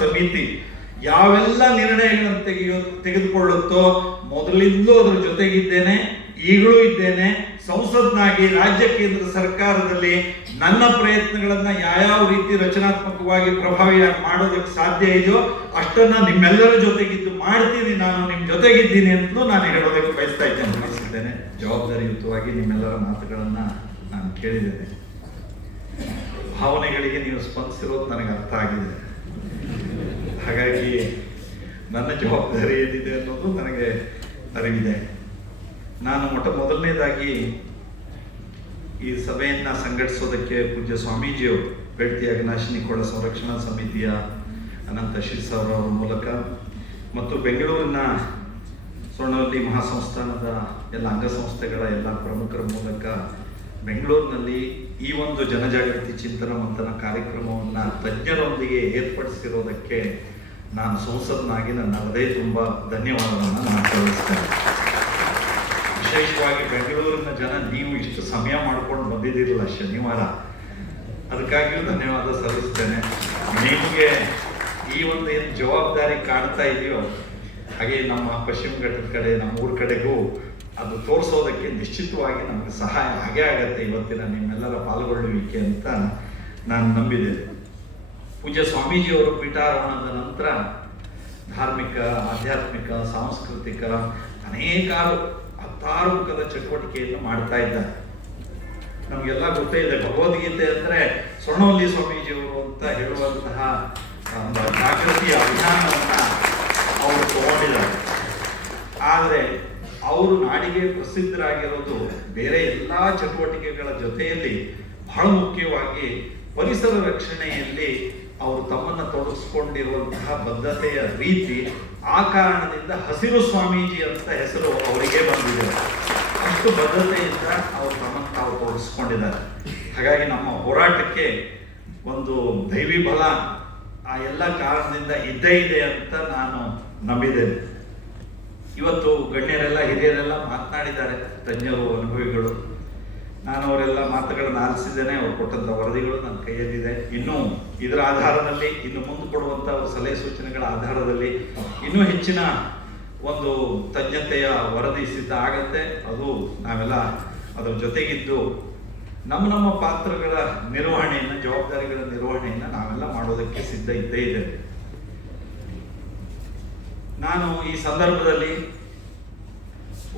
ಸಮಿತಿ ಯಾವೆಲ್ಲ ನಿರ್ಣಯಗಳನ್ನು ತೆಗೆದುಕೊಳ್ಳುತ್ತೋ ಮೊದಲಿಂದಲೂ ಅದರ ಜೊತೆಗಿದ್ದೇನೆ, ಈಗಲೂ ಇದ್ದೇನೆ. ಸಂಸದ್ನಾಗಿ ರಾಜ್ಯ ಕೇಂದ್ರ ಸರ್ಕಾರದಲ್ಲಿ ನನ್ನ ಪ್ರಯತ್ನಗಳನ್ನ ಯಾವ ರೀತಿ ರಚನಾತ್ಮಕವಾಗಿ ಪ್ರಭಾವಿಯಾಗಿ ಮಾಡೋದಕ್ಕೆ ಸಾಧ್ಯ ಇದೆಯೋ ಅಷ್ಟನ್ನ ನಿಮ್ಮೆಲ್ಲರ ಜೊತೆಗಿದ್ದು ಮಾಡ್ತೀನಿ, ನಾನು ನಿಮ್ಮ ಜೊತೆಗಿದ್ದೀನಿ ಅಂತಲೂ ನಾನು ಹೇಳೋದಕ್ಕೆ ಬಯಸಿದ್ದೇನೆ. ಜವಾಬ್ದಾರಿಯುತವಾಗಿ ನಿಮ್ಮೆಲ್ಲರ ಮಾತುಗಳನ್ನ ನಾನು ಕೇಳಿದ್ದೇನೆ. ಭಾವನೆಗಳಿಗೆ ನೀವು ಸ್ಪಂದಿಸಿರೋದು ನನಗೆ ಅರ್ಥ ಆಗಿದೆ. ಹಾಗಾಗಿ ನನ್ನ ಜವಾಬ್ದಾರಿ ಏನಿದೆ ಅನ್ನೋದು ನನಗೆ ಅರಿವಿದೆ. ನಾನು ಮೊದಲನೇದಾಗಿ ಈ ಸಭೆಯನ್ನ ಸಂಘಟಿಸೋದಕ್ಕೆ ಪೂಜ್ಯ ಸ್ವಾಮೀಜಿಯವರು ಬೆಳ್ತಿ ಅಘನಾಶಿನಿ ಕೊಳ ಸಂರಕ್ಷಣಾ ಸಮಿತಿಯ ಅನಂತ ಶಿರ್ಸವರ ಮೂಲಕ ಮತ್ತು ಬೆಂಗಳೂರಿನ ಸ್ವರ್ಣವಲ್ಲಿ ಮಹಾಸಂಸ್ಥಾನದ ಎಲ್ಲ ಅಂಗಸಂಸ್ಥೆಗಳ ಎಲ್ಲ ಪ್ರಮುಖರ ಮೂಲಕ ಬೆಂಗಳೂರಿನಲ್ಲಿ ಈ ಒಂದು ಜನಜಾಗೃತಿ ಚಿಂತನ ಮಂಥನ ಕಾರ್ಯಕ್ರಮವನ್ನು ತಜ್ಞರೊಂದಿಗೆ ಏರ್ಪಡಿಸಿರೋದಕ್ಕೆ ನಾನು ಸಂಸದನಾಗಿ ನನ್ನ ಹೃದಯ ತುಂಬ ಧನ್ಯವಾದವನ್ನು ನಾನು ತೋರಿಸ್ತೇನೆ. ವಿಶೇಷವಾಗಿ ಬೆಂಗಳೂರಿನ ಜನ ನೀವು ಇಷ್ಟು ಸಮಯ ಮಾಡ್ಕೊಂಡು ಬಂದಿದ್ದೀರಲ್ಲ ಶನಿವಾರ, ಅದಕ್ಕಾಗಿಯೂ ಧನ್ಯವಾದ ಸಲ್ಲಿಸ್ತೇನೆ. ನಿಮಗೆ ಈ ಒಂದು ಏನು ಜವಾಬ್ದಾರಿ ಕಾಣ್ತಾ ಇದೆಯೋ ಹಾಗೆ ನಮ್ಮ ಪಶ್ಚಿಮ ಘಟ್ಟದ ಕಡೆ ನಮ್ಮ ಊರ ಕಡೆಗೂ ಅದು ತೋರಿಸೋದಕ್ಕೆ ನಿಶ್ಚಿತವಾಗಿ ನಮಗೆ ಸಹಾಯ ಆಗೇ ಆಗತ್ತೆ ಇವತ್ತಿನ ನಿಮ್ಮೆಲ್ಲರ ಪಾಲ್ಗೊಳ್ಳುವಿಕೆ ಅಂತ ನಾನು ನಂಬಿದ್ದೇನೆ. ಪೂಜ್ಯ ಸ್ವಾಮೀಜಿಯವರು ಪೀಠಾರೋಹಣದ ನಂತರ ಧಾರ್ಮಿಕ, ಆಧ್ಯಾತ್ಮಿಕ, ಸಾಂಸ್ಕೃತಿಕ ಹತ್ತಾರು ಮುಖದ ಚಟುವಟಿಕೆಯನ್ನು ಮಾಡ್ತಾ ಇದ್ದಾರೆ. ನಮಗೆಲ್ಲ ಗೊತ್ತೇ ಇದೆ, ಭಗವದ್ಗೀತೆ ಅಂದರೆ ಸ್ವರ್ಣವಲ್ಲಿ ಸ್ವಾಮೀಜಿಯವರು ಅಂತ ಹೇಳುವಂತಹ ಜಾಗೃತಿಯ ಅಭಿಯಾನವನ್ನು ಅವರು ತಗೊಂಡಿದ್ದಾರೆ. ಆದರೆ ಅವರು ನಾಡಿಗೆ ಪ್ರಸಿದ್ಧರಾಗಿರೋದು ಬೇರೆ ಎಲ್ಲ ಚಟುವಟಿಕೆಗಳ ಜೊತೆಯಲ್ಲಿ ಬಹಳ ಮುಖ್ಯವಾಗಿ ಪರಿಸರ ರಕ್ಷಣೆಯಲ್ಲಿ ಅವರು ತಮ್ಮನ್ನು ತೊಡಗಿಸ್ಕೊಂಡಿರುವಂತಹ ಬದ್ಧತೆಯ ರೀತಿ, ಆ ಕಾರಣದಿಂದ ಹಸಿರು ಸ್ವಾಮೀಜಿ ಅಂತ ಹೆಸರು ಅವರಿಗೆ ಬಂದಿದೆ. ಅಷ್ಟು ಬದ್ಧತೆಯಿಂದ ಅವರು ತಮ್ಮನ್ನು ತಾವು ತೊಡಗಿಸ್ಕೊಂಡಿದ್ದಾರೆ. ಹಾಗಾಗಿ ನಮ್ಮ ಹೋರಾಟಕ್ಕೆ ಒಂದು ದೈವಿ ಬಲ ಆ ಎಲ್ಲ ಕಾರಣದಿಂದ ಇದ್ದೇ ಇದೆ ಅಂತ ನಾನು ನಂಬಿದ್ದೇನೆ. ಇವತ್ತು ಗಣ್ಯರೆಲ್ಲ ಹಿರಿಯರೆಲ್ಲ ಮಾತನಾಡಿದ್ದಾರೆ, ತಜ್ಞರು, ಅನುಭವಿಗಳು. ನಾನು ಅವರೆಲ್ಲ ಮಾತುಗಳನ್ನು ಆಲಿಸಿದ್ದೇನೆ. ಅವ್ರು ಕೊಟ್ಟಂಥ ವರದಿಗಳು ನನ್ನ ಕೈಯಲ್ಲಿದೆ. ಇನ್ನೂ ಇದರ ಆಧಾರದಲ್ಲಿ, ಇನ್ನು ಮುಂದೆ ಕೊಡುವಂಥ ಅವ್ರ ಸಲಹೆ ಸೂಚನೆಗಳ ಆಧಾರದಲ್ಲಿ ಇನ್ನೂ ಹೆಚ್ಚಿನ ಒಂದು ತಜ್ಞತೆಯ ವರದಿ ಸಿದ್ಧ ಆಗತ್ತೆ. ಅದು ನಾವೆಲ್ಲ ಅದರ ಜೊತೆಗಿದ್ದು ನಮ್ಮ ಪಾತ್ರಗಳ ನಿರ್ವಹಣೆಯನ್ನು, ಜವಾಬ್ದಾರಿಗಳ ನಿರ್ವಹಣೆಯನ್ನು ನಾವೆಲ್ಲ ಮಾಡೋದಕ್ಕೆ ಸಿದ್ಧ ಇದ್ದೇ ಇದೆ. ನಾನು ಈ ಸಂದರ್ಭದಲ್ಲಿ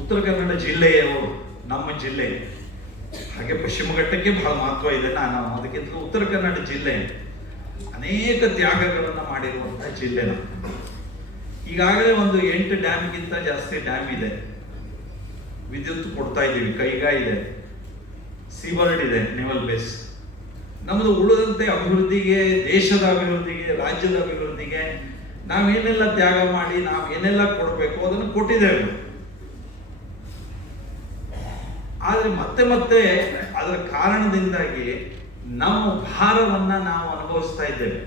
ಉತ್ತರ ಕನ್ನಡ ಜಿಲ್ಲೆಯವರು, ನಮ್ಮ ಜಿಲ್ಲೆ, ಹಾಗೆ ಪಶ್ಚಿಮ ಘಟ್ಟಕ್ಕೆ ಬಹಳ ಮಹತ್ವ ಇದೆ. ನಾನು ಅದಕ್ಕಿಂತಲೂ ಉತ್ತರ ಕನ್ನಡ ಜಿಲ್ಲೆ ಅನೇಕ ತ್ಯಾಗಗಳನ್ನು ಮಾಡಿರುವಂತಹ ಜಿಲ್ಲೆ. ಈಗಾಗಲೇ ಒಂದು 8 ಡ್ಯಾಮ್ಗಿಂತ ಜಾಸ್ತಿ ಡ್ಯಾಮ್ ಇದೆ. ವಿದ್ಯುತ್ ಕೊಡ್ತಾ ಇದ್ದೀವಿ, ಕೈಗಾ ಇದೆ, ಸೀಬರ್ಡ್ ಇದೆ, ನೇವಲ್ ಬೇಸ್. ನಮ್ಮದು ಉಳಿದಂತೆ ಅಭಿವೃದ್ಧಿಗೆ, ದೇಶದ ಅಭಿವೃದ್ಧಿಗೆ, ರಾಜ್ಯದ ಅಭಿವೃದ್ಧಿಗೆ ನಾವೇನೆಲ್ಲ ತ್ಯಾಗ ಮಾಡಿ ನಾವು ಏನೆಲ್ಲ ಕೊಡಬೇಕು ಅದನ್ನು ಕೊಟ್ಟಿದ್ದೇವೆ. ಆದರೆ ಮತ್ತೆ ಅದರ ಕಾರಣದಿಂದಾಗಿ ನಮ್ಮ ಭಾರವನ್ನ ನಾವು ಅನುಭವಿಸ್ತಾ ಇದ್ದೇವೆ.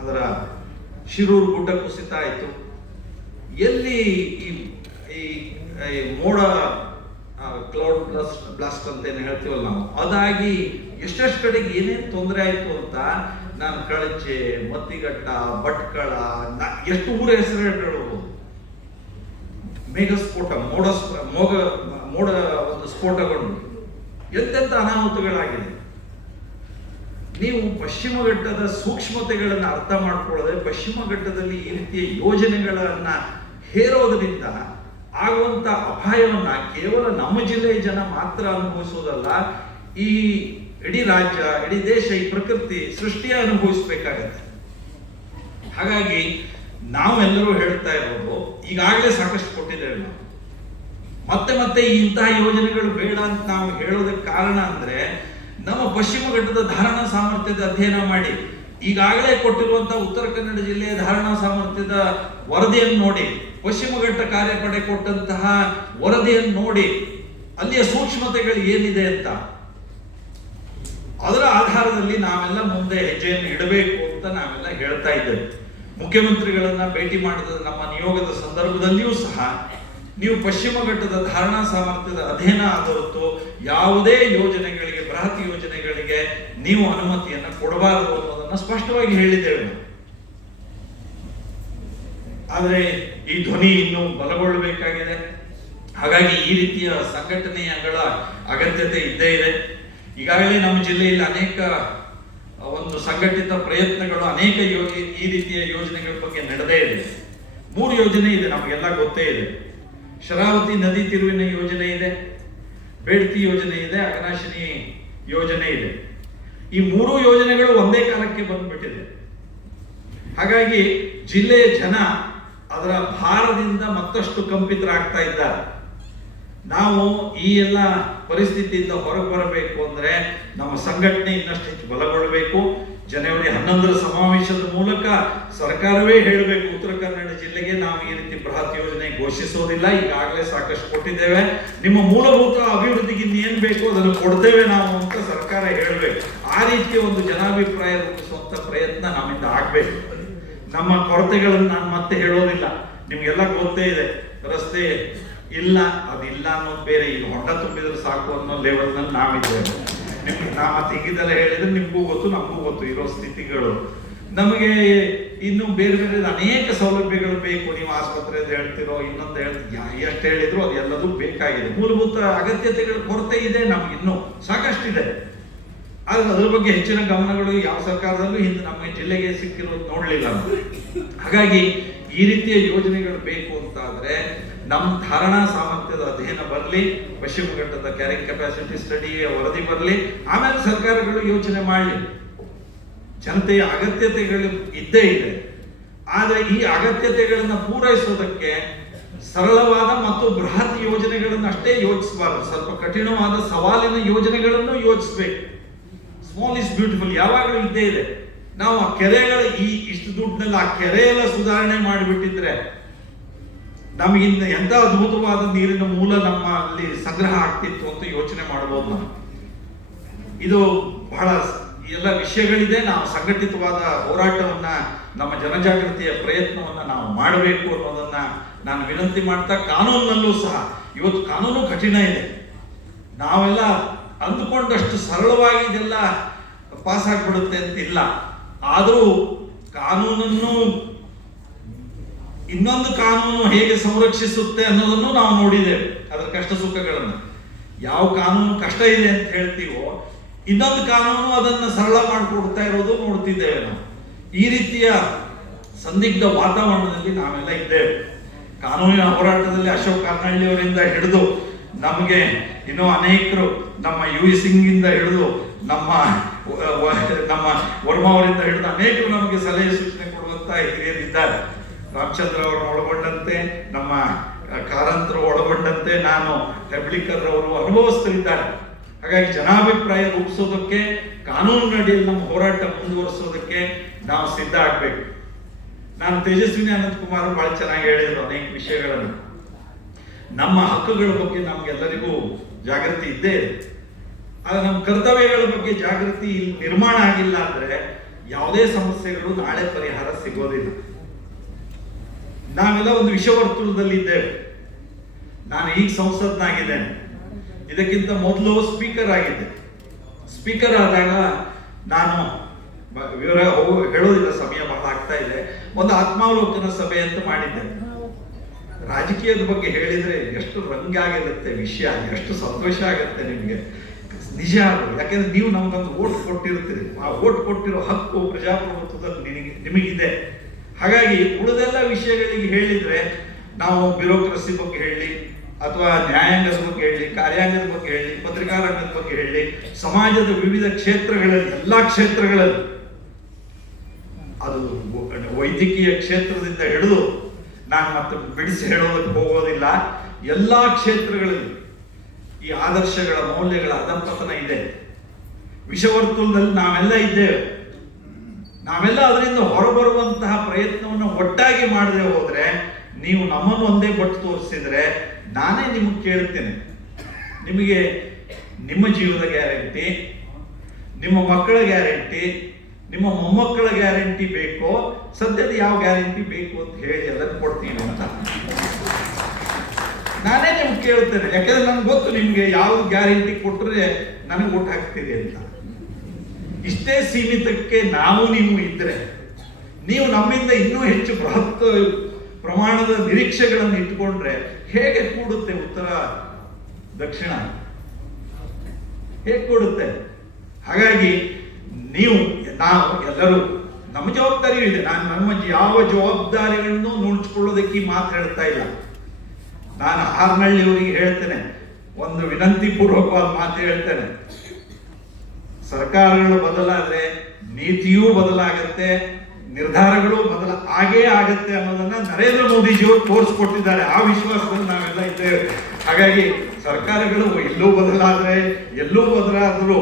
ಅದರ ಶಿರೂರು ಗುಡ್ಡ ಕುಸಿತ ಆಯಿತು, ಎಲ್ಲಿ ಈ ಮೋಡ ಕ್ಲೌಡ್ ಬ್ಲಾಸ್ಟ್ ಅಂತ ಏನು ಹೇಳ್ತೀವಲ್ಲ ನಾವು, ಅದಾಗಿ ಎಷ್ಟೆಷ್ಟು ಕಡೆಗೆ ಏನೇನು ತೊಂದರೆ ಆಯಿತು ಅಂತ ನಾನು ಕಳಚೆ, ಮತ್ತಿಘಟ್ಟ, ಭಟ್ಕಳ, ಎಷ್ಟು ಊರ ಹೆಸರು ಹೇಳ್ಬೋದು. ಮೇಘಸ್ಫೋಟ, ಮೋಡ ಒಂದು ಸ್ಫೋಟಗೊಂಡು ಎಂತೆಂಥ ಅನಾಹುತಗಳಾಗಿದೆ. ನೀವು ಪಶ್ಚಿಮ ಘಟ್ಟದ ಸೂಕ್ಷ್ಮತೆಗಳನ್ನು ಅರ್ಥ ಮಾಡ್ಕೊಳ್ಳದೆ ಪಶ್ಚಿಮ ಘಟ್ಟದಲ್ಲಿ ಈ ರೀತಿಯ ಯೋಜನೆಗಳನ್ನ ಹೇರೋದ್ರಿಂದ ಆಗುವಂತ ಅಪಾಯವನ್ನ ಕೇವಲ ನಮ್ಮ ಜಿಲ್ಲೆಯ ಜನ ಮಾತ್ರ ಅನುಭವಿಸೋದಲ್ಲ, ಈ ಇಡೀ ರಾಜ್ಯ, ಇಡೀ ದೇಶ, ಈ ಪ್ರಕೃತಿ ಸೃಷ್ಟಿಯ ಅನುಭವಿಸಬೇಕಾಗತ್ತೆ. ಹಾಗಾಗಿ ನಾವೆಲ್ಲರೂ ಹೇಳ್ತಾ ಇರೋದು, ಈಗಾಗಲೇ ಸಾಕಷ್ಟು ಕೊಟ್ಟಿದ್ದೇವೆ ನಾವು, ಮತ್ತೆ ಇಂತಹ ಯೋಜನೆಗಳು ಬೇಡ ಅಂತ ನಾವು ಹೇಳೋದಕ್ಕೆ ಕಾರಣ ಅಂದ್ರೆ ನಮ್ಮ ಪಶ್ಚಿಮ ಘಟ್ಟದ ಧಾರಣಾ ಸಾಮರ್ಥ್ಯದ ಅಧ್ಯಯನ ಮಾಡಿ, ಈಗಾಗಲೇ ಕೊಟ್ಟಿರುವಂತಹ ಉತ್ತರ ಕನ್ನಡ ಜಿಲ್ಲೆಯ ಧಾರಣಾ ಸಾಮರ್ಥ್ಯದ ವರದಿಯನ್ನು ನೋಡಿ, ಪಶ್ಚಿಮ ಘಟ್ಟ ಕಾರ್ಯಪಡೆ ಕೊಟ್ಟಂತಹ ವರದಿಯನ್ನು ನೋಡಿ, ಅಲ್ಲಿಯ ಸೂಕ್ಷ್ಮತೆಗಳು ಏನಿದೆ ಅಂತ ಅದರ ಆಧಾರದಲ್ಲಿ ನಾವೆಲ್ಲ ಮುಂದೆ ಹೆಜ್ಜೆಯನ್ನು ಇಡಬೇಕು ಅಂತ ನಾವೆಲ್ಲ ಹೇಳ್ತಾ ಇದ್ದೇವೆ. ಮುಖ್ಯಮಂತ್ರಿಗಳನ್ನ ಭೇಟಿ ಮಾಡಿದ ನಮ್ಮ ನಿಯೋಗದ ಸಂದರ್ಭದಲ್ಲಿಯೂ ಸಹ ನೀವು ಪಶ್ಚಿಮ ಘಟ್ಟದ ಧಾರಣಾ ಸಾಮರ್ಥ್ಯದ ಅಧ್ಯಯನ ಆದ ಹೊರತು ಯಾವುದೇ ಯೋಜನೆಗಳಿಗೆ, ಬೃಹತ್ ಯೋಜನೆಗಳಿಗೆ ನೀವು ಅನುಮತಿಯನ್ನು ಕೊಡಬಾರದು ಅನ್ನೋದನ್ನು ಸ್ಪಷ್ಟವಾಗಿ ಹೇಳಿದ್ದೇವೆ. ಆದರೆ ಈ ಧ್ವನಿ ಇನ್ನೂ ಬಲಗೊಳ್ಳಬೇಕಾಗಿದೆ. ಹಾಗಾಗಿ ಈ ರೀತಿಯ ಸಂಘಟನೆಗಳ ಅಗತ್ಯತೆ ಇದ್ದೇ ಇದೆ. ಈಗಾಗಲೇ ನಮ್ಮ ಜಿಲ್ಲೆಯಲ್ಲಿ ಅನೇಕ ಒಂದು ಸಂಘಟಿತ ಪ್ರಯತ್ನಗಳು, ಅನೇಕ ಈ ರೀತಿಯ ಯೋಜನೆಗಳ ಬಗ್ಗೆ ನಡೆದೇ ಇದೆ. 3 ಯೋಜನೆ ಇದೆ, ನಮಗೆಲ್ಲ ಗೊತ್ತೇ ಇದೆ. ಶರಾವತಿ ನದಿ ತಿರುವಿನ ಯೋಜನೆ ಇದೆ, ಬೇಡ್ತಿ ಯೋಜನೆ ಇದೆ, ಅಘನಾಶಿನಿ ಯೋಜನೆ ಇದೆ. ಈ 3 ಯೋಜನೆಗಳು ಒಂದೇ ಕಾಲಕ್ಕೆ ಬಂದ್ಬಿಟ್ಟಿದೆ. ಹಾಗಾಗಿ ಜಿಲ್ಲೆಯ ಜನ ಅದರ ಭಾರದಿಂದ ಮತ್ತಷ್ಟು ಕಂಪಿತರಾಗ್ತಾ ಇದ್ದಾರೆ. ನಾವು ಈ ಎಲ್ಲ ಪರಿಸ್ಥಿತಿಯಿಂದ ಹೊರಗೆ ಬರಬೇಕು ಅಂದ್ರೆ ನಮ್ಮ ಸಂಘಟನೆ ಇನ್ನಷ್ಟು ಹೆಚ್ಚು ಬಲಗೊಳ್ಳಬೇಕು. ಜನವರಿ 11ರ ಸಮಾವೇಶದ ಮೂಲಕ ಸರ್ಕಾರವೇ ಹೇಳಬೇಕು, ಉತ್ತರ ಕನ್ನಡ ಜಿಲ್ಲೆಗೆ ನಾವು ಈ ರೀತಿ ಬೃಹತ್ ಯೋಜನೆ ಘೋಷಿಸೋದಿಲ್ಲ, ಈಗಾಗಲೇ ಸಾಕಷ್ಟು ಕೊಟ್ಟಿದ್ದೇವೆ, ನಿಮ್ಮ ಮೂಲಭೂತ ಅಭಿವೃದ್ಧಿಗೆ ಇನ್ನೇನು ಬೇಕು ಅದನ್ನು ಕೊಡ್ತೇವೆ ನಾವು ಅಂತ ಸರ್ಕಾರ ಹೇಳಬೇಕು. ಆ ರೀತಿಯ ಒಂದು ಜನಾಭಿಪ್ರಾಯ ರೂಪಿಸುವಂತ ಪ್ರಯತ್ನ ನಮ್ಮಿಂದ ಆಗ್ಬೇಕು. ನಮ್ಮ ಕೊರತೆಗಳನ್ನು ನಾನು ಮತ್ತೆ ಹೇಳೋದಿಲ್ಲ, ನಿಮ್ಗೆಲ್ಲ ಗೊತ್ತೇ ಇದೆ. ರಸ್ತೆ ಇಲ್ಲ, ಅದಿಲ್ಲ ಅನ್ನೋದು ಬೇರೆ. ಈಗ ಹೊಂಡ ತುಂಬಿದ್ರೆ ಸಾಕು ಅನ್ನೋ ಲೆವೆಲ್ನಲ್ಲಿ ನಾವಿದ್ದೇವೆ. ನಿಮ್ಗೆ ನಾ ಮತ್ತೆ ಹಿಂಗಿದೆಲ್ಲ ಹೇಳಿದ್ರೆ ನಿಮ್ಗೂ ಗೊತ್ತು, ನಮಗೂ ಗೊತ್ತು ಇರೋ ಸ್ಥಿತಿಗಳು. ನಮಗೆ ಇನ್ನು ಬೇರೆ ಬೇರೆ ಅನೇಕ ಸೌಲಭ್ಯಗಳು ಬೇಕು. ನೀವು ಆಸ್ಪತ್ರೆ ಹೇಳ್ತಿರೋ, ಇನ್ನೊಂದು ಎಷ್ಟು ಹೇಳಿದ್ರು ಅದೆಲ್ಲದೂ ಬೇಕಾಗಿದೆ. ಮೂಲಭೂತ ಅಗತ್ಯತೆಗಳ ಕೊರತೆ ಇದೆ, ನಮ್ಗೆ ಇನ್ನೂ ಸಾಕಷ್ಟಿದೆ. ಆದ್ರೆ ಅದ್ರ ಬಗ್ಗೆ ಹೆಚ್ಚಿನ ಗಮನಗಳು ಯಾವ ಸರ್ಕಾರದಲ್ಲೂ ಹಿಂದೆ ನಮ್ಮ ಜಿಲ್ಲೆಗೆ ಸಿಕ್ಕಿರೋದು ನೋಡ್ಲಿಲ್ಲ. ಹಾಗಾಗಿ ಈ ರೀತಿಯ ಯೋಜನೆಗಳು ಬೇಕು ಅಂತ ಆದ್ರೆ ನಮ್ಮ ಧಾರಣಾ ಸಾಮರ್ಥ್ಯದ ಅಧ್ಯಯನ ಬರಲಿ, ಪಶ್ಚಿಮ ಘಟ್ಟದ ಕ್ಯಾರಿಂಗ್ ಕೆಪಾಸಿಟಿ ಸ್ಟಡಿ ವರದಿ ಬರಲಿ, ಆಮೇಲೆ ಸರ್ಕಾರಗಳು ಯೋಚನೆ ಮಾಡಲಿ. ಜನತೆಯ ಅಗತ್ಯತೆಗಳು ಇದ್ದೇ ಇದೆ. ಆದ್ರೆ ಈ ಅಗತ್ಯತೆಗಳನ್ನ ಪೂರೈಸೋದಕ್ಕೆ ಸರಳವಾದ ಮತ್ತು ಬೃಹತ್ ಯೋಜನೆಗಳನ್ನು ಅಷ್ಟೇ ಯೋಚಿಸಬಾರದು. ಸ್ವಲ್ಪ ಕಠಿಣವಾದ ಸವಾಲಿನ ಯೋಜನೆಗಳನ್ನು ಯೋಚಿಸಬೇಕು. ಸ್ಮಾಲ್ ಇಸ್ ಬ್ಯೂಟಿಫುಲ್ ಯಾವಾಗಲೂ ಇದ್ದೇ ಇದೆ. ನಾವು ಆ ಕೆರೆಗಳ ಇಷ್ಟು ದುಡ್ಡಿನಲ್ಲಿ ಆ ಕೆರೆ ಎಲ್ಲ ಸುಧಾರಣೆ ಮಾಡಿಬಿಟ್ಟಿದ್ರೆ ನಮಗಿಂದ ಎಂತ ಅದ್ಭುತವಾದ ನೀರಿನ ಮೂಲ ನಮ್ಮಲ್ಲಿ ಸಂಗ್ರಹ ಆಗ್ತಿತ್ತು ಅಂತ ಯೋಚನೆ ಮಾಡಬಹುದು. ನಾವು ಇದು ಬಹಳ ಎಲ್ಲ ವಿಷಯಗಳಿದೆ. ನಾವು ಸಂಘಟಿತವಾದ ಹೋರಾಟವನ್ನ, ನಮ್ಮ ಜನಜಾಗೃತಿಯ ಪ್ರಯತ್ನವನ್ನ ನಾವು ಮಾಡಬೇಕು ಅನ್ನೋದನ್ನ ನಾನು ವಿನಂತಿ ಮಾಡ್ತಾ, ಕಾನೂನಿನಲ್ಲೂ ಸಹ ಇವತ್ತು ಕಾನೂನು ಕಠಿಣ ಇದೆ. ನಾವೆಲ್ಲ ಅಂದುಕೊಂಡಷ್ಟು ಸರಳವಾಗಿ ಇದೆಲ್ಲ ಪಾಸ್ ಆಗ್ಬಿಡುತ್ತೆ ಅಂತ ಇಲ್ಲ. ಆದರೂ ಕಾನೂನನ್ನು ಇನ್ನೊಂದು ಕಾನೂನು ಹೇಗೆ ಸಂರಕ್ಷಿಸುತ್ತೆ ಅನ್ನೋದನ್ನು ನಾವು ನೋಡಿದ್ದೇವೆ. ಅದರ ಕಷ್ಟ ಸುಖಗಳನ್ನು, ಯಾವ ಕಾನೂನು ಕಷ್ಟ ಇದೆ ಅಂತ ಹೇಳ್ತೀವೋ ಇನ್ನೊಂದು ಕಾನೂನು ಅದನ್ನು ಸರಳ ಮಾಡಿಕೊಡ್ತಾ ಇರೋದು ನೋಡ್ತಿದ್ದೇವೆ ನಾವು. ಈ ರೀತಿಯ ಸಂದಿಗ್ಧ ವಾತಾವರಣದಲ್ಲಿ ನಾವೆಲ್ಲ ಇದ್ದೇವೆ. ಕಾನೂನಿನ ಹೋರಾಟದಲ್ಲಿ ಅಶೋಕ್ ಕಾನಹಳ್ಳಿ ಅವರಿಂದ ಹಿಡಿದು ನಮಗೆ ಇನ್ನೂ ಅನೇಕರು, ನಮ್ಮ ಯು ಸಿಂಗ್ ಇಂದ ಹಿಡಿದು ನಮ್ಮ ವರ್ಮಾ ಅವರಿಂದ ಹಿಡಿದು ಅನೇಕರು ನಮಗೆ ಸಲಹೆ ಸೂಚನೆ ಕೊಡುವಂತ ಹಿರಿಯರಿದ್ದಾರೆ. ರಾಮಚಂದ್ರ ಅವರನ್ನು ಒಳಗೊಂಡಂತೆ, ನಮ್ಮ ಕಾರಂತರು ಒಳಗೊಂಡಂತೆ, ನಾನು ಹೆಬ್ಳಿಕರ್ ಅವರು ಅನುಭವಿಸ್ತಿದ್ದಾರೆ. ಹಾಗಾಗಿ ಜನಾಭಿಪ್ರಾಯ ರೂಪಿಸೋದಕ್ಕೆ, ಕಾನೂನಿನಡಿಯಲ್ಲಿ ನಮ್ಮ ಹೋರಾಟ ಮುಂದುವರಿಸೋದಕ್ಕೆ ನಾವು ಸಿದ್ಧ ಆಗ್ಬೇಕು. ನಾನು ತೇಜಸ್ವಿನಿ ಅನಂತ್ ಕುಮಾರ್ ಬಹಳ ಚೆನ್ನಾಗಿ ಹೇಳಿದ್ರು ಅನೇಕ ವಿಷಯಗಳನ್ನು. ನಮ್ಮ ಹಕ್ಕುಗಳ ಬಗ್ಗೆ ನಮ್ಗೆಲ್ಲರಿಗೂ ಜಾಗೃತಿ ಇದ್ದೇ ಇದೆ. ಆದ್ರೆ ನಮ್ಮ ಕರ್ತವ್ಯಗಳ ಬಗ್ಗೆ ಜಾಗೃತಿ ನಿರ್ಮಾಣ ಆಗಿಲ್ಲ ಅಂದ್ರೆ ಯಾವುದೇ ಸಮಸ್ಯೆಗಳು ನಾಳೆ ಪರಿಹಾರ ಸಿಗೋದಿಲ್ಲ. ನಾವೆಲ್ಲ ಒಂದು ವಿಷವರ್ತುಲದಲ್ಲಿ ಇದ್ದೇವೆ. ನಾನು ಈಗ ಸಂಸತ್ನಾಗಿದ್ದೇನೆ, ಇದಕ್ಕಿಂತ ಮೊದಲು ಸ್ಪೀಕರ್ ಆಗಿದ್ದೆ. ಸ್ಪೀಕರ್ ಆದಾಗ ನಾನು ವಿವರ ಹೇಳೋದಿಲ್ಲ, ಸಮಯ ಬಹಳ ಆಗ್ತಾ ಇದೆ, ಒಂದು ಆತ್ಮಾವಲೋಕನ ಸಭೆ ಅಂತ ಮಾಡಿದ್ದೆ. ರಾಜಕೀಯದ ಬಗ್ಗೆ ಹೇಳಿದ್ರೆ ಎಷ್ಟು ರಂಗಾಗಿರುತ್ತೆ ವಿಷಯ, ಎಷ್ಟು ಸಂತೋಷ ಆಗುತ್ತೆ ನಿಮ್ಗೆ. ನಿಜ ಅದು, ಯಾಕೆಂದ್ರೆ ನೀವು ನಮ್ಗೊಂದು ಓಟ್ ಕೊಟ್ಟಿರ್ತೀರಿ. ಆ ಓಟ್ ಕೊಟ್ಟಿರೋ ಹಕ್ಕು ಪ್ರಜಾಪ್ರಭುತ್ವದಲ್ಲಿ ನಿಮಗಿದೆ. ಹಾಗಾಗಿ ಉಳಿದೆಲ್ಲ ವಿಷಯಗಳಿಗೆ ಹೇಳಿದ್ರೆ ನಾವು ಬ್ಯೂರೋಕ್ರಸಿ ಬಗ್ಗೆ ಹೇಳಿ, ಅಥವಾ ನ್ಯಾಯಾಂಗದ ಬಗ್ಗೆ ಹೇಳಿ, ಕಾರ್ಯಾಂಗದ ಬಗ್ಗೆ ಹೇಳಿ, ಪತ್ರಿಕಾ ರಂಗದ ಬಗ್ಗೆ ಹೇಳಿ, ಸಮಾಜದ ವಿವಿಧ ಕ್ಷೇತ್ರಗಳಲ್ಲಿ, ಎಲ್ಲಾ ಕ್ಷೇತ್ರಗಳಲ್ಲಿ, ಅದು ವೈದ್ಯಕೀಯ ಕ್ಷೇತ್ರದಿಂದ ಹಿಡಿದು ನಾನು ಮತ್ತೆ ಬಿಡಿಸಿ ಹೇಳೋದಕ್ಕೆ ಹೋಗೋದಿಲ್ಲ, ಎಲ್ಲಾ ಕ್ಷೇತ್ರಗಳಲ್ಲಿ ಈ ಆದರ್ಶಗಳ ಮೌಲ್ಯಗಳ ಅಧಪತನ ಇದೆ. ವಿಷವರ್ತುಲದಲ್ಲಿ ನಾವೆಲ್ಲ ಇದ್ದೇವೆ. ನಾವೆಲ್ಲ ಅದರಿಂದ ಹೊರಬರುವಂತಹ ಪ್ರಯತ್ನವನ್ನು ಒಟ್ಟಾಗಿ ಮಾಡದೆ ಹೋದ್ರೆ, ನೀವು ನಮ್ಮನ್ನು ಒಂದೇ ಬಟ್ಟು ತೋರಿಸಿದ್ರೆ ನಾನೇ ನಿಮಗೆ ಕೇಳ್ತೇನೆ, ನಿಮಗೆ ನಿಮ್ಮ ಜೀವದ ಗ್ಯಾರಂಟಿ, ನಿಮ್ಮ ಮಕ್ಕಳ ಗ್ಯಾರಂಟಿ, ನಿಮ್ಮ ಮೊಮ್ಮಕ್ಕಳ ಗ್ಯಾರಂಟಿ ಬೇಕೋ, ಸದ್ಯದ ಯಾವ ಗ್ಯಾರಂಟಿ ಬೇಕು ಅಂತ ಹೇಳಿ ಅದನ್ನು ಕೊಡ್ತೀನಿ ಅಂತ ನಾನೇ ನಿಮ್ಗೆ ಕೇಳ್ತೇನೆ. ಯಾಕಂದ್ರೆ ನನ್ಗೆ ಗೊತ್ತು ನಿಮ್ಗೆ ಯಾವ್ದು ಗ್ಯಾರಂಟಿ ಕೊಟ್ಟರೆ ನನಗೆ ಓಟ್ ಹಾಕ್ತೀರಿ ಅಂತ. ಇಷ್ಟೇ ಸೀಮಿತಕ್ಕೆ ನಾವು ನೀವು ಇದ್ರೆ, ನೀವು ನಮ್ಮಿಂದ ಇನ್ನೂ ಹೆಚ್ಚು ಬೃಹತ್ ಪ್ರಮಾಣದ ನಿರೀಕ್ಷೆಗಳನ್ನು ಇಟ್ಟುಕೊಂಡ್ರೆ ಹೇಗೆ ಕೂಡುತ್ತೆ ಉತ್ತರ ದಕ್ಷಿಣ? ಹೇಗೆ ಕೂಡುತ್ತೆ? ಹಾಗಾಗಿ ನಾವು ಎಲ್ಲರೂ ನಮ್ಮ ಜವಾಬ್ದಾರಿ ಇದೆ. ನಾನು ನಮ್ಮ ಯಾವ ಜವಾಬ್ದಾರಿಗಳನ್ನು ನುಣುಚಿಕೊಳ್ಳೋದಕ್ಕೆ ಮಾತು ಹೇಳ್ತಾ ಇಲ್ಲ. ನಾನು ಹಾರ್ನಳ್ಳಿಯವರಿಗೆ ಹೇಳ್ತೇನೆ, ಒಂದು ವಿನಂತಿ ಪೂರ್ವಕವಾದ ಮಾತು ಹೇಳ್ತೇನೆ. ಸರ್ಕಾರಗಳು ಬದಲಾದ್ರೆ ನೀತಿಯೂ ಬದಲಾಗತ್ತೆ, ನಿರ್ಧಾರಗಳು ಆಗೇ ಆಗತ್ತೆ ಅನ್ನೋದನ್ನ ನರೇಂದ್ರ ಮೋದಿಜಿಯವರು ತೋರಿಸ್ಕೊಟ್ಟಿದ್ದಾರೆ. ಆ ವಿಶ್ವಾಸದಲ್ಲಿ ನಾವೆಲ್ಲ ಇದ್ದೇವೆ. ಹಾಗಾಗಿ ಸರ್ಕಾರಗಳು ಎಲ್ಲೂ ಬದಲಾದ್ರೆ ಎಲ್ಲೂ ಬದಲಾದರೂ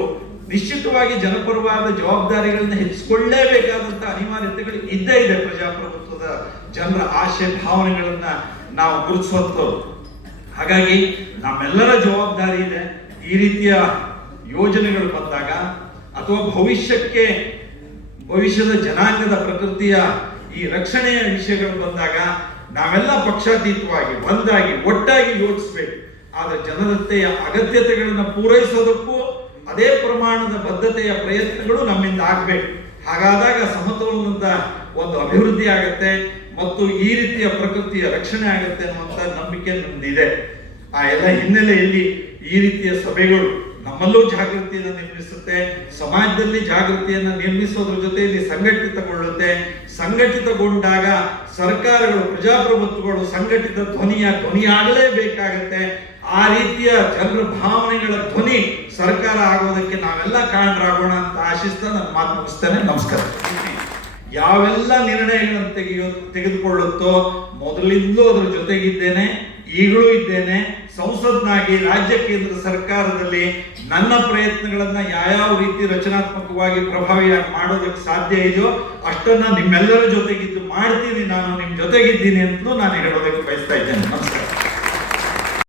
ನಿಶ್ಚಿತವಾಗಿ ಜನಪರವಾದ ಜವಾಬ್ದಾರಿಗಳನ್ನ ಹೆಚ್ಚಿಕೊಳ್ಳೇಬೇಕಾದಂತ ಅನಿವಾರ್ಯತೆಗಳು ಇದ್ದೇ ಇದೆ. ಪ್ರಜಾಪ್ರಭುತ್ವದ ಜನರ ಆಶೆ ಭಾವನೆಗಳನ್ನ ನಾವು ಗುರುತಿಸುವಂಥದ್ದು. ಹಾಗಾಗಿ ನಮ್ಮೆಲ್ಲರ ಜವಾಬ್ದಾರಿ ಇದೆ. ಈ ರೀತಿಯ ಯೋಜನೆಗಳು ಬಂದಾಗ ಅಥವಾ ಭವಿಷ್ಯದ ಜನಾಂಗದ ಪ್ರಕೃತಿಯ ಈ ರಕ್ಷಣೆಯ ವಿಷಯಗಳು ಬಂದಾಗ ನಾವೆಲ್ಲ ಪಕ್ಷಾತೀತವಾಗಿ ಒಂದಾಗಿ ಒಟ್ಟಾಗಿ ಯೋಚಿಸಬೇಕು. ಆದ್ರೆ ಜನತೆಯ ಅಗತ್ಯತೆಗಳನ್ನು ಪೂರೈಸೋದಕ್ಕೂ ಅದೇ ಪ್ರಮಾಣದ ಬದ್ಧತೆಯ ಪ್ರಯತ್ನಗಳು ನಮ್ಮಿಂದ ಆಗ್ಬೇಕು. ಹಾಗಾದಾಗ ಸಮತೋಲನದ ಒಂದು ಅಭಿವೃದ್ಧಿ ಆಗತ್ತೆ ಮತ್ತು ಈ ರೀತಿಯ ಪ್ರಕೃತಿಯ ರಕ್ಷಣೆ ಆಗತ್ತೆ ಅನ್ನುವಂತ ನಂಬಿಕೆ ನಮ್ದಿದೆ. ಆ ಎಲ್ಲ ಹಿನ್ನೆಲೆಯಲ್ಲಿ ಈ ರೀತಿಯ ಸಭೆಗಳು ನಮ್ಮಲ್ಲೂ ಜಾಗೃತಿಯನ್ನು ನಿರ್ಮಿಸುತ್ತೆ, ಸಮಾಜದಲ್ಲಿ ಜಾಗೃತಿಯನ್ನು ನಿರ್ಮಿಸೋದ್ರ ಜೊತೆಯಲ್ಲಿ ಸಂಘಟಿತಗೊಂಡಾಗ ಸರ್ಕಾರಗಳು, ಪ್ರಜಾಪ್ರಭುತ್ವಗಳು ಸಂಘಟಿತ ಧ್ವನಿಯಾಗಲೇಬೇಕಾಗತ್ತೆ. ಆ ರೀತಿಯ ಜನರ ಭಾವನೆಗಳ ಧ್ವನಿ ಸರ್ಕಾರ ಆಗೋದಕ್ಕೆ ನಾವೆಲ್ಲ ಕಾರಣರಾಗೋಣ ಅಂತ ಆಶಿಸ್ತಾ ನನ್ನ ಮಾತು ಮುಗಿಸ್ತೇನೆ. ನಮಸ್ಕಾರ. ಯಾವೆಲ್ಲ ನಿರ್ಣಯಗಳನ್ನು ತೆಗೆದುಕೊಳ್ಳುತ್ತೋ ಮೊದಲಿಂದಲೂ ಅದರ ಜೊತೆಗಿದ್ದೇನೆ, ಈಗಲೂ ಇದ್ದೇನೆ. ಸಂಸದ್ನಾಗಿ ರಾಜ್ಯ ಕೇಂದ್ರ ಸರ್ಕಾರದಲ್ಲಿ ನನ್ನ ಪ್ರಯತ್ನಗಳನ್ನ ಯಾವ ರೀತಿ ರಚನಾತ್ಮಕವಾಗಿ ಪ್ರಭಾವಿಯಾಗಿ ಮಾಡೋದಕ್ಕೆ ಸಾಧ್ಯ ಇದೆಯೋ ಅಷ್ಟನ್ನ ನಿಮ್ಮೆಲ್ಲರ ಜೊತೆಗಿದ್ದು ಮಾಡ್ತೀನಿ. ನಾನು ನಿಮ್ಮ ಜೊತೆಗಿದ್ದೀನಿ ಅಂತಲೂ ನಾನು ಹೇಳೋದಕ್ಕೆ ಬಯಸ್ತಾ ಇದ್ದೇನೆ. ನಮಸ್ಕಾರ.